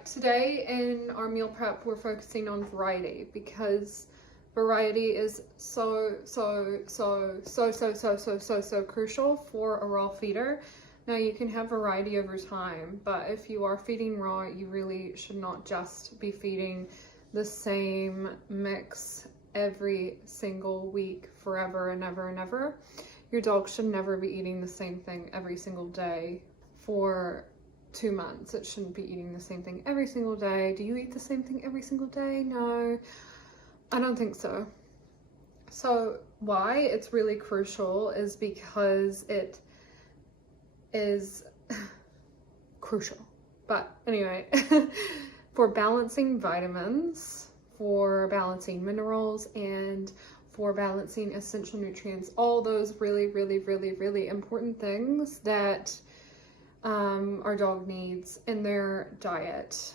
Right, today in our meal prep we're focusing on variety because variety is so crucial for a raw feeder. Now you can have variety over time, but if you are feeding raw, you really should not just be feeding the same mix every single week forever and ever and ever. Your dog should never be eating the same thing every single day for 2 months. It shouldn't be eating the same thing every single day. Do you eat the same thing every single day? No, I don't think so. So why it's really crucial is because it is crucial. But anyway, for balancing vitamins, for balancing minerals, and for balancing essential nutrients, all those really important things that our dog needs in their diet,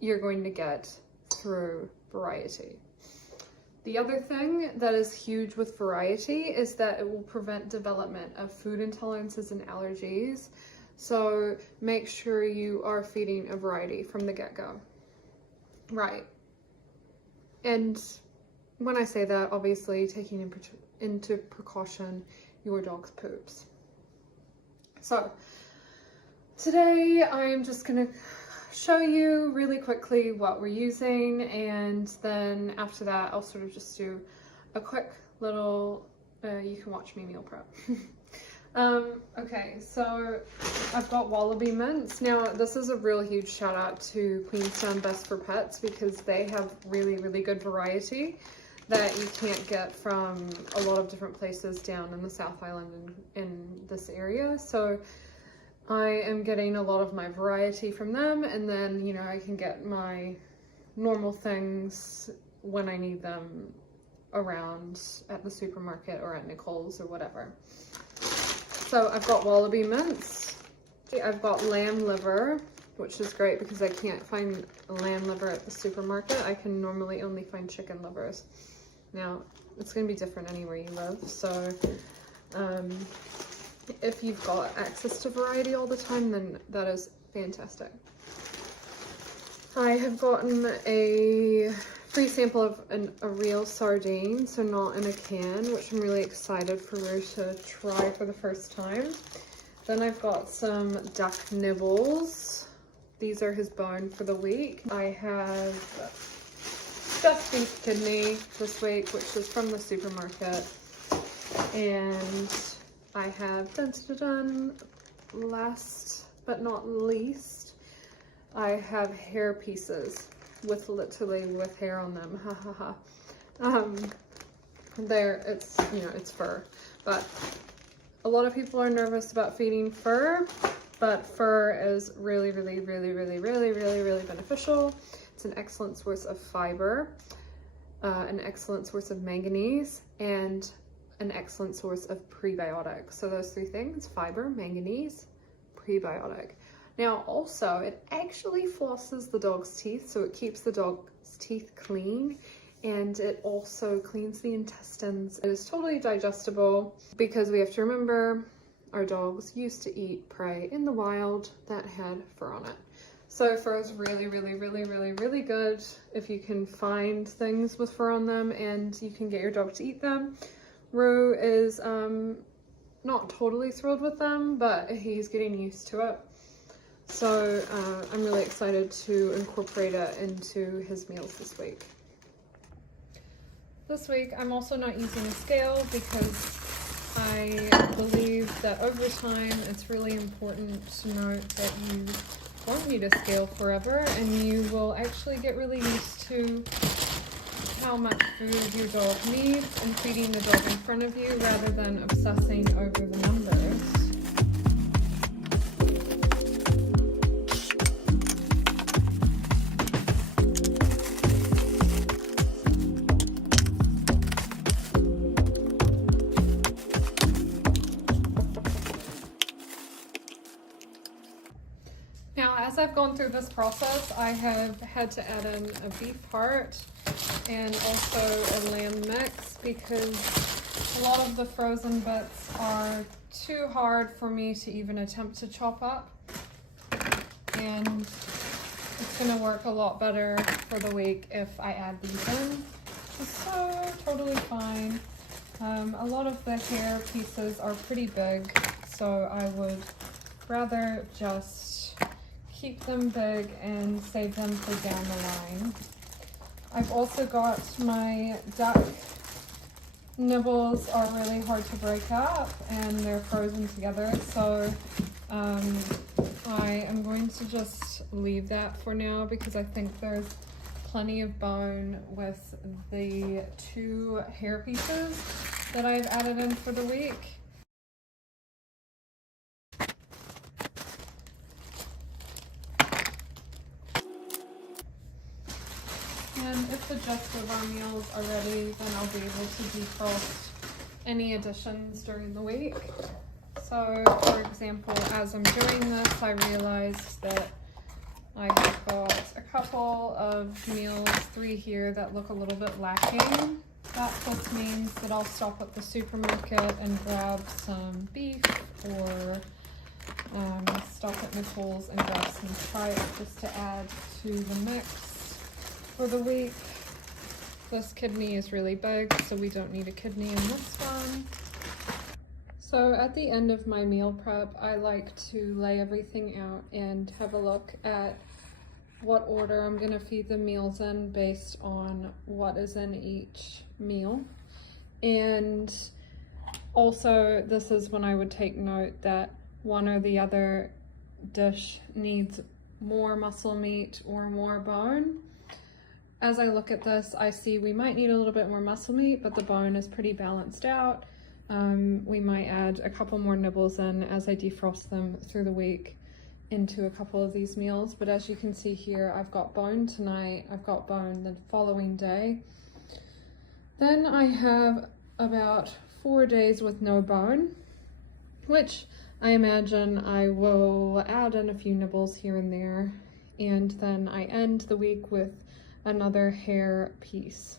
you're going to get through variety. The other thing that is huge with variety is that it will prevent development of food intolerances and allergies. So make sure you are feeding a variety from the get-go. Right. And when I say that, obviously taking into precaution your dog's poops. So today I'm just gonna show you really quickly what we're using, and then after that I'll sort of just do a quick little, you can watch me meal prep. Okay, so I've got Wallaby mince. Now this is a real huge shout out to Queenstown Best for Pets because they have really good variety that you can't get from a lot of different places down in the South Island in this area. So I am getting a lot of my variety from them, and then, you know, I can get my normal things when I need them around at the supermarket or at Nichols or whatever. So I've got Wallaby mince. I've got lamb liver, which is great because I can't find lamb liver at the supermarket. I can normally only find chicken livers. Now, it's going to be different anywhere you live, so if you've got access to variety all the time, then that is fantastic. I have gotten a free sample of a real sardine, so not in a can, which I'm really excited for Hare to try for the first time. Then I've got some duck nibbles. These are his bone for the week. I have stuffed beef kidney this week, which is from the supermarket. And I have last but not least, I have Hare pieces with literally with hair on them. Ha ha ha. There, it's, you know, it's fur, but a lot of people are nervous about feeding fur, but fur is really beneficial. It's an excellent source of fiber, an excellent source of manganese, and an excellent source of prebiotics. So those three things: fiber, manganese, prebiotic. Now also, it actually flosses the dog's teeth, so it keeps the dog's teeth clean, and it also cleans the intestines. It is totally digestible because we have to remember our dogs used to eat prey in the wild that had fur on it. So fur is really good if you can find things with fur on them and you can get your dog to eat them. Hare is not totally thrilled with them, but he's getting used to it. So I'm really excited to incorporate it into his meals this week. This week I'm also not using a scale because I believe that over time it's really important to note that you won't need a scale forever, and you will actually get really used to how much food your dog needs and feeding the dog in front of you rather than obsessing over the numbers. Now, as I've gone through this process, I have had to add in a beef heart and also a lamb mix because a lot of the frozen bits are too hard for me to even attempt to chop up. And it's gonna work a lot better for the week if I add these in. So totally fine. A lot of the Hare pieces are pretty big, so I would rather just keep them big and save them for down the line. I've also got my duck nibbles are really hard to break up and they're frozen together, so I am going to just leave that for now because I think there's plenty of bone with the 2 Hare pieces that I've added in for the week. And if the gist of our meals are ready, then I'll be able to defrost any additions during the week. So, for example, as I'm doing this, I realized that I have got a couple of meals, 3 here, that look a little bit lacking. That just means that I'll stop at the supermarket and grab some beef, or stop at Nicole's and grab some tripe just to add to the mix for the week. This kidney is really big, so we don't need a kidney in this one. So at the end of my meal prep, I like to lay everything out and have a look at what order I'm going to feed the meals in based on what is in each meal. And also, this is when I would take note that one or the other dish needs more muscle meat or more bone. As I look at this, I see we might need a little bit more muscle meat, but the bone is pretty balanced out. We might add a couple more nibbles in as I defrost them through the week into a couple of these meals. But as you can see here, I've got bone tonight, I've got bone the following day. Then I have about 4 days with no bone, which I imagine I will add in a few nibbles here and there. And then I end the week with another Hare piece.